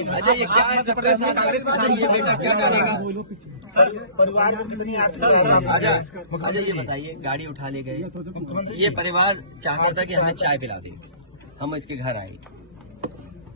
अच्छा ये क्या है सबका साथ? अच्छा ये बेटा क्या जानेगा? परिवार में कितनी अच्छा ये बताइए, गाड़ी उठा ले गए, ये परिवार चाहता था कि हमें चाय पिला दे, हम इसके घर आए।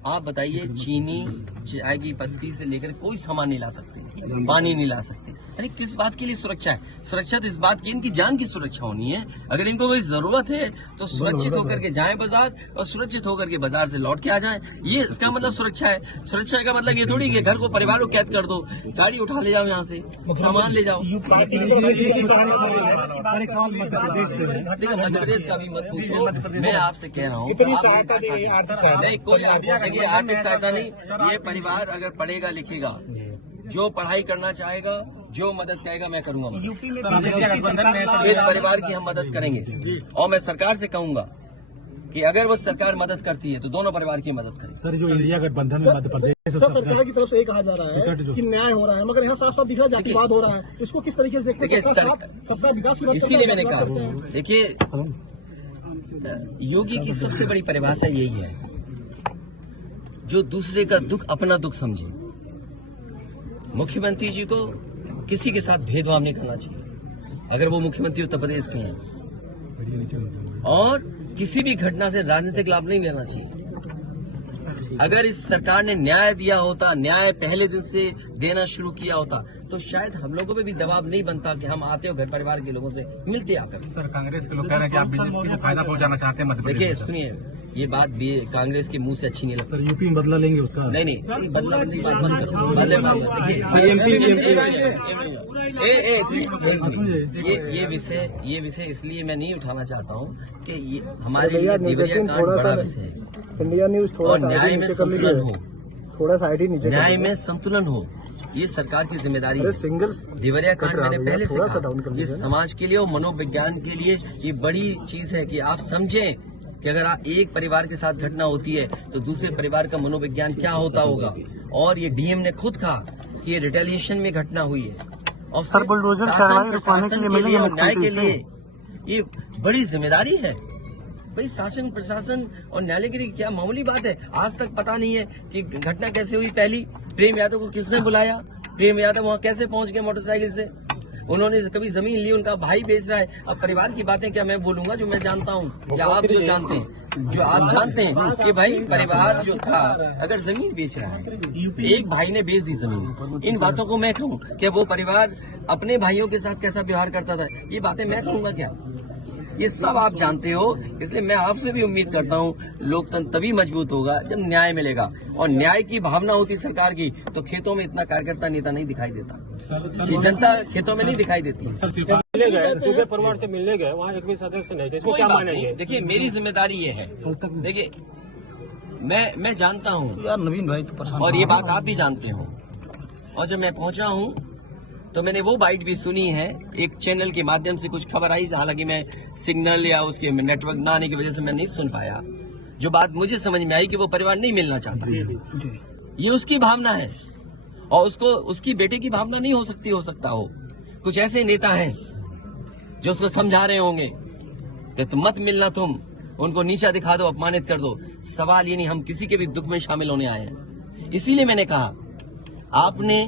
आप बताइए, चीनी चाय की पत्ती से लेकर कोई सामान नहीं ला सकते, पानी नहीं ला सकते। अरे किस बात के लिए सुरक्षा है? सुरक्षा तो इस बात की इनकी जान की सुरक्षा होनी है। अगर इनको कोई जरूरत है तो सुरक्षित होकर के जाएं बाजार और सुरक्षित होकर के बाजार से लौट के आ जाएं। ये इसका मतलब सुरक्षा है। सुरक्षा का मतलब ये थोड़ी कि घर को परिवार को कैद कर दो, गाड़ी उठा ले जाओ, यहाँ से सामान ले जाओ। देखो मध्य प्रदेश का भी मत पूछो, मैं आपसे कह रहा हूँ नहीं कोई आर्थिक सहायता नहीं। ये परिवार अगर पढ़ेगा लिखेगा, जो पढ़ाई करना चाहेगा, जो मदद करेगा मैं करूंगा। इस परिवार की हम मदद करेंगे और मैं सरकार से कहूंगा कि अगर वो सरकार मदद करती है तो दोनों परिवार की मदद करें। सर जो इंडिया गठबंधन में मध्य प्रदेश सरकार की तरफ से ये कहा जा रहा है कि न्याय हो रहा है, मगर यहाँ साफ साफ दिख रहा है जातिवाद हो रहा है। इसको किस तरीके से देखते हैं? सबका विकास की बात, इसीलिए मैंने कहा, देखिए योगी की सबसे बड़ी परिभाषा यही है, जो दूसरे का दुख अपना दुख समझे। मुख्यमंत्री जी को किसी के साथ भेदभाव नहीं करना चाहिए अगर वो मुख्यमंत्री उत्तर प्रदेश के हैं, और किसी भी घटना से राजनीतिक लाभ नहीं लेना चाहिए। अगर इस सरकार ने न्याय दिया होता, न्याय पहले दिन से देना शुरू किया होता, तो शायद हम लोगों पे भी दबाव नहीं बनता कि हम आते हो घर परिवार के लोगों से मिलते आकर। सर कांग्रेस के लोग कह रहे हैं कि आप बीजेपी को फायदा पहुंचाना चाहते हैं मध्य प्रदेश। देखिए सुनिए, ये बात भी कांग्रेस के मुंह से अच्छी नहीं लगती। सर यूपी में बदला लेंगे उसका? नहीं बदला की बात मत करो। ये विषय इसलिए मैं नहीं उठाना चाहता हूँ कि ये हमारे लिए देवरिया कांड बड़ा विषय है। इंडिया न्यूज और न्याय में संतुलन हो, थोड़ा सा आईडी नीचे, न्याय में संतुलन हो, ये सरकार की जिम्मेदारी है। देवरिया कांड मैंने पहले से कहा, ये समाज के लिए और मनोविज्ञान के लिए ये बड़ी चीज है कि आप समझें कि अगर आप एक परिवार के साथ घटना होती है तो दूसरे परिवार का मनोविज्ञान क्या होता होगा। और ये डीएम ने खुद कहा कि ये रिटेलिएशन में घटना हुई है, और शासन प्रशासन के लिए और न्याय के लिए ये बड़ी जिम्मेदारी है। भाई शासन प्रशासन और न्यायालय के लिए क्या मामूली बात है? आज तक पता नहीं है कि घटना कैसे हुई। पहली, प्रेम यादव को किसने बुलाया? प्रेम यादव वहाँ कैसे पहुंच गए मोटरसाइकिल से? उन्होंने कभी जमीन ली, उनका भाई बेच रहा है। अब परिवार की बातें क्या मैं बोलूंगा जो मैं जानता हूँ, या आप जो जानते हैं, जो आप जानते हैं कि भाई परिवार जो था अगर जमीन बेच रहा है, एक भाई ने बेच दी जमीन, इन बातों को मैं कहूँ कि वो परिवार अपने भाइयों के साथ कैसा व्यवहार करता था, ये बातें मैं कहूँगा क्या? ये सब आप जानते हो। इसलिए मैं आपसे भी उम्मीद करता हूँ लोकतंत्र तभी मजबूत होगा जब न्याय मिलेगा, और न्याय की भावना होती सरकार की तो खेतों में इतना कार्यकर्ता नेता नहीं दिखाई देता। ये जनता खेतों में नहीं दिखाई देती। मिलने गए, परिवार से मिलने गए, वहाँ एक भी सदस्य नहीं, इसको क्या मानेंगे? देखिए मेरी जिम्मेदारी ये है, देखिए मैं जानता हूँ यार नवीन भाई तो, और ये बात आप भी जानते हो, और जब मैं पहुंचा हूँ तो मैंने वो बाइट भी सुनी है, एक चैनल के माध्यम से कुछ खबर आई, हालांकि मैं सिग्नल या उसके नेटवर्क ना आने की वजह से मैं नहीं सुन पाया। जो बात मुझे समझ में आई कि वो परिवार नहीं मिलना चाहता, ये उसकी भावना है, और उसको उसकी बेटे की भावना नहीं हो सकता हो। कुछ ऐसे नेता हैं जो उसको समझा रहे होंगे कि तुम मत मिलना, तुम उनको नीचा दिखा दो, अपमानित कर दो। सवाल ये नहीं, हम किसी के भी दुख में शामिल होने आए हैं। इसीलिए मैंने कहा, आपने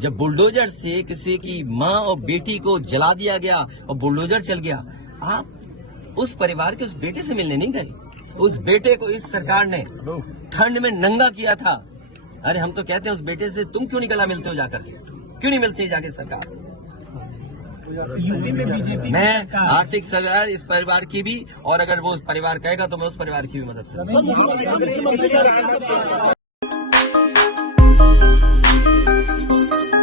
जब बुलडोजर से किसी की माँ और बेटी को जला दिया गया और बुलडोजर चल गया, आप उस परिवार के उस बेटे से मिलने नहीं गए। उस बेटे को इस सरकार ने ठंड में नंगा किया था। अरे हम तो कहते हैं उस बेटे से तुम क्यों नहीं गला मिलते हो जाकर, क्यों नहीं मिलते जाके सरकार? यूपी में बीजेपी मैं आर्थिक सहायता इस परिवार की भी, और अगर वो परिवार कहेगा तो मैं उस परिवार की भी मदद करूंगा।